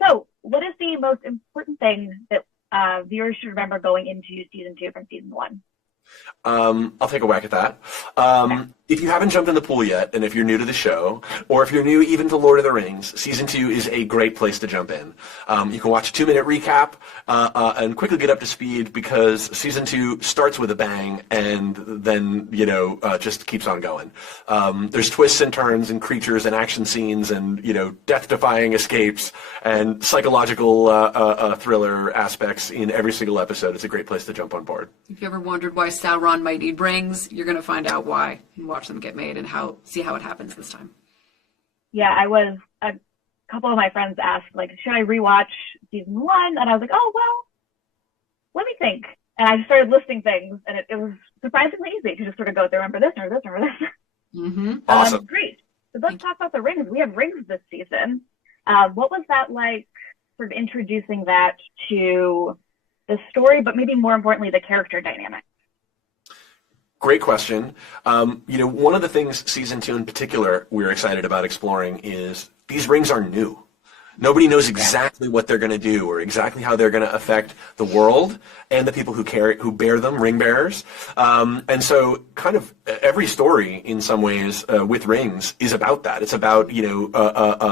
So what is the most important thing that viewers should remember going into season 2 from season 1? I'll take a whack at that. If you haven't jumped in the pool yet, and if you're new to the show, or if you're new even to Lord of the Rings, season 2 is a great place to jump in. You can watch a 2-minute recap and quickly get up to speed because season 2 starts with a bang and then, just keeps on going. There's twists and turns and creatures and action scenes and, death-defying escapes and psychological thriller aspects in every single episode. It's a great place to jump on board. If you ever wondered why Sauron might need rings, you're going to find out why and watch them get made and see how it happens this time. Yeah, a couple of my friends asked, should I rewatch season 1? And I was like, oh, well, let me think. And I just started listing things, and it was surprisingly easy to just sort of go, remember this, remember this, remember this. Mm-hmm. Awesome. Great. So let's talk about the rings. We have rings this season. What was that like, sort of introducing that to the story, but maybe more importantly, the character dynamic? Great question. One of the things season 2 in particular we're excited about exploring is these rings are new. Nobody knows exactly what they're going to do or exactly how they're going to affect the world and the people who bear them, ring bearers. And so kind of every story in some ways with rings is about that. It's about,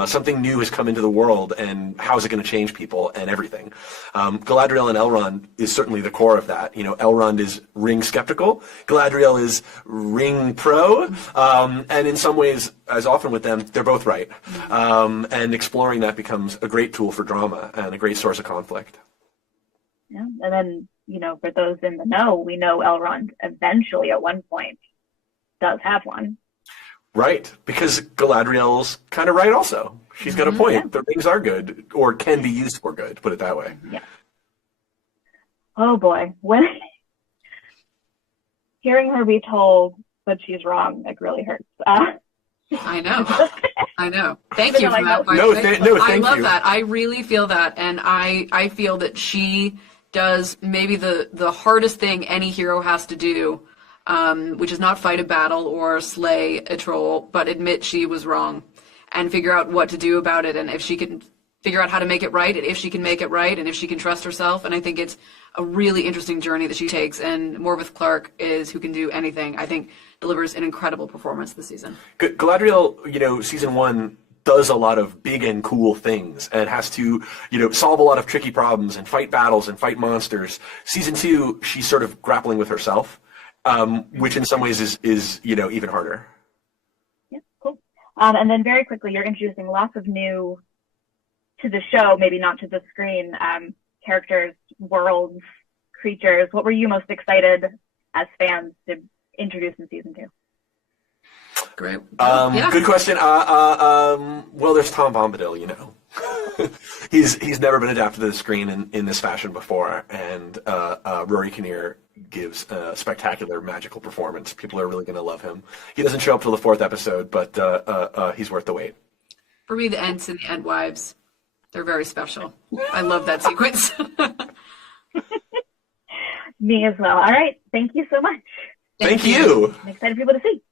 something new has come into the world and how is it going to change people and everything. Galadriel and Elrond is certainly the core of that. Elrond is ring skeptical. Galadriel is ring pro. And in some ways, as often with them, they're both right. And exploring that becomes a great tool for drama and a great source of conflict. Yeah, and then, for those in the know, we know Elrond eventually at one point does have one. Right, because Galadriel's kind of right also. She's got a point. Yeah. The rings are good, or can be used for good, put it that way. Yeah. Oh boy, hearing her be told that she's wrong, really hurts. I know. Thank you for that. Thank I love you. that. I really feel that. And I feel that she does maybe the hardest thing any hero has to do, which is not fight a battle or slay a troll, but admit she was wrong and figure out what to do about it. And if she can figure out how to make it right, and if she can make it right, and if she can trust herself. And I think it's a really interesting journey that she takes. And Morveth Clark is who can do anything. I think delivers an incredible performance this season. Galadriel, season 1 does a lot of big and cool things and has to, solve a lot of tricky problems and fight battles and fight monsters. Season 2, she's sort of grappling with herself, which in some ways is even harder. Yeah, cool. And then very quickly, you're introducing lots of new to the show, maybe not to the screen, characters, worlds, creatures. What were you most excited as fans to introduce in season 2? Great. Good question. Well, there's Tom Bombadil, he's never been adapted to the screen in this fashion before, and Rory Kinnear gives a spectacular magical performance. People are really going to love him. He doesn't show up till the 4th episode, but he's worth the wait. For me, the Ents and the Entwives, they're very special. I love that sequence. Me as well. All right. Thank you so much. Thank you. I'm excited for people to see.